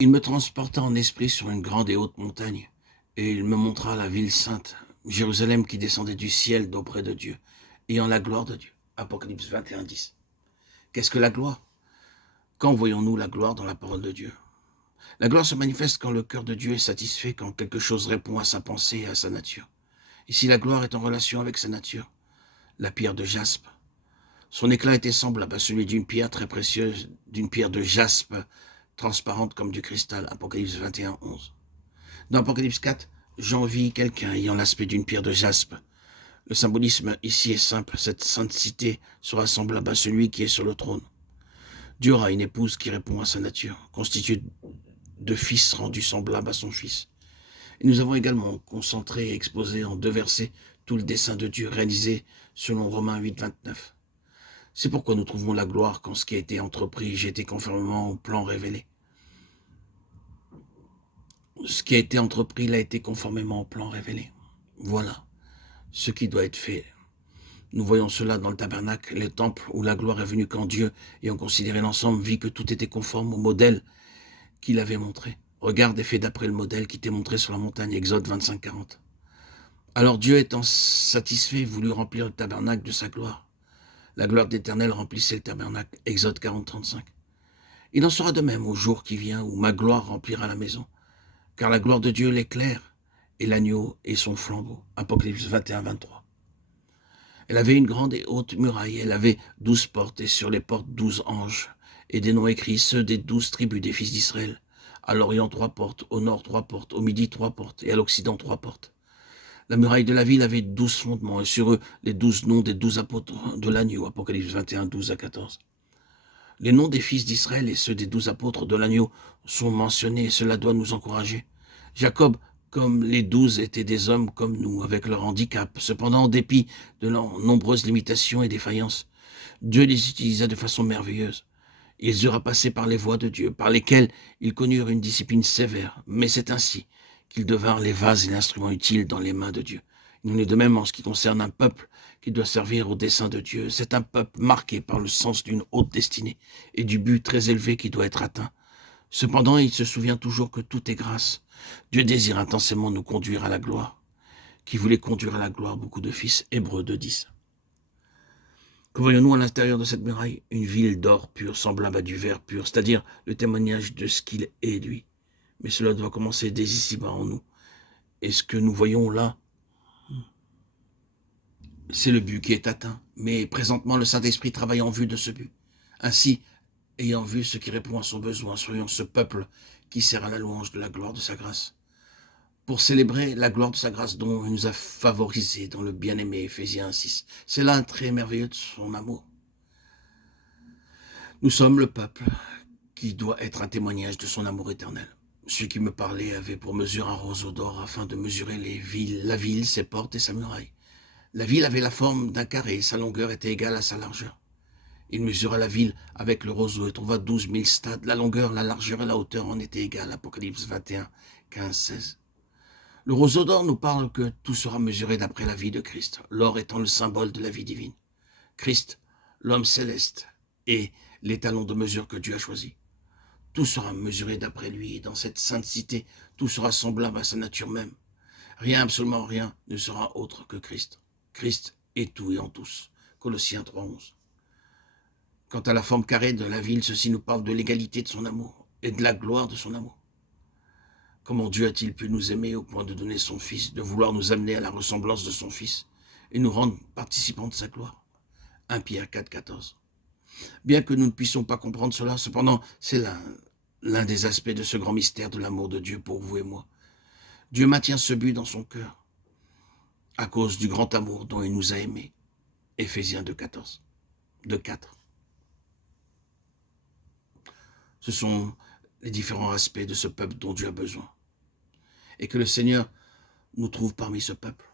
Il me transporta en esprit sur une grande et haute montagne, et il me montra la ville sainte, Jérusalem qui descendait du ciel d'auprès de Dieu, ayant la gloire de Dieu. Apocalypse 21, 10. Qu'est-ce que la gloire? Quand voyons-nous la gloire dans la parole de Dieu? La gloire se manifeste quand le cœur de Dieu est satisfait, quand quelque chose répond à sa pensée et à sa nature. Ici, la gloire est en relation avec sa nature. La pierre de jaspe. Son éclat était semblable à celui d'une pierre très précieuse, d'une pierre de jaspe, transparente comme du cristal. Apocalypse 21, 11. Dans Apocalypse 4, j'en vis quelqu'un ayant l'aspect d'une pierre de jaspe. Le symbolisme ici est simple. Cette sainte cité sera semblable à celui qui est sur le trône. Dieu aura une épouse qui répond à sa nature, constituée de fils rendus semblables à son fils. Et nous avons également concentré et exposé en 2 versets tout le dessein de Dieu réalisé selon Romains 8, 29. C'est pourquoi nous trouvons la gloire quand ce qui a été entrepris j'ai été conformément au plan révélé. Ce qui a été entrepris l'a été conformément au plan révélé. Voilà ce qui doit être fait. Nous voyons cela dans le tabernacle, le temple où la gloire est venue quand Dieu, ayant considéré l'ensemble, vit que tout était conforme au modèle qu'il avait montré. Regarde et fais d'après le modèle qui t'est montré sur la montagne, Exode 25, 40. Alors Dieu étant satisfait, voulut remplir le tabernacle de sa gloire. La gloire d'Éternel remplissait le tabernacle, Exode 40, 35. Il en sera de même au jour qui vient où ma gloire remplira la maison, car la gloire de Dieu l'éclaire, et l'agneau est son flambeau, Apocalypse 21, 23. Elle avait une grande et haute muraille, elle avait 12 portes, et sur les portes 12 anges, et des noms écrits, ceux des 12 tribus des fils d'Israël. À l'Orient 3 portes, au Nord 3 portes, au Midi 3 portes, et à l'Occident 3 portes. La muraille de la ville avait 12 fondements, et sur eux les 12 noms des 12 apôtres de l'agneau, Apocalypse 21, 12 à 14. Les noms des fils d'Israël et ceux des 12 apôtres de l'agneau sont mentionnés, et cela doit nous encourager. Jacob, comme les 12, étaient des hommes comme nous, avec leur handicap. Cependant, en dépit de leurs nombreuses limitations et défaillances, Dieu les utilisa de façon merveilleuse. Ils eurent à passer par les voies de Dieu, par lesquelles ils connurent une discipline sévère, mais c'est ainsi qu'ils devinrent les vases et l'instrument utile dans les mains de Dieu. Il en est de même en ce qui concerne un peuple qui doit servir au dessein de Dieu. C'est un peuple marqué par le sens d'une haute destinée et du but très élevé qui doit être atteint. Cependant, il se souvient toujours que tout est grâce. Dieu désire intensément nous conduire à la gloire. Qui voulait conduire à la gloire beaucoup de fils, Hébreux 2.10. Que voyons-nous à l'intérieur de cette muraille? Une ville d'or pur, semblable à du verre pur, c'est-à-dire le témoignage de ce qu'il est, lui. Mais cela doit commencer dès ici-bas en nous. Et ce que nous voyons là, c'est le but qui est atteint. Mais présentement, le Saint-Esprit travaille en vue de ce but. Ainsi, ayant vu ce qui répond à son besoin, soyons ce peuple qui sert à la louange de la gloire de sa grâce. Pour célébrer la gloire de sa grâce dont il nous a favorisés dans le bien-aimé Éphésiens 6. C'est là un trait merveilleux de son amour. Nous sommes le peuple qui doit être un témoignage de son amour éternel. Celui qui me parlait avait pour mesure un roseau d'or afin de mesurer la ville, ses portes et sa muraille. La ville avait la forme d'un carré, sa longueur était égale à sa largeur. Il mesura la ville avec le roseau et trouva 12 000 stades. La longueur, la largeur et la hauteur en étaient égales. Apocalypse 21, 15, 16. Le roseau d'or nous parle que tout sera mesuré d'après la vie de Christ, l'or étant le symbole de la vie divine. Christ, l'homme céleste, est l'étalon de mesure que Dieu a choisi. Tout sera mesuré d'après lui, et dans cette sainte cité, tout sera semblable à sa nature même. Rien, absolument rien, ne sera autre que Christ. Christ est tout et en tous. Colossiens 3.11. Quant à la forme carrée de la ville, ceci nous parle de l'égalité de son amour et de la gloire de son amour. Comment Dieu a-t-il pu nous aimer au point de donner son Fils, de vouloir nous amener à la ressemblance de son Fils et nous rendre participants de sa gloire? 1 Pierre 4, 14. Bien que nous ne puissions pas comprendre cela, cependant, c'est l'un des aspects de ce grand mystère de l'amour de Dieu pour vous et moi. Dieu maintient ce but dans son cœur à cause du grand amour dont il nous a aimés. Éphésiens 2, 14. 2, 4. Ce sont les différents aspects de ce peuple dont Dieu a besoin. Et que le Seigneur nous trouve parmi ce peuple.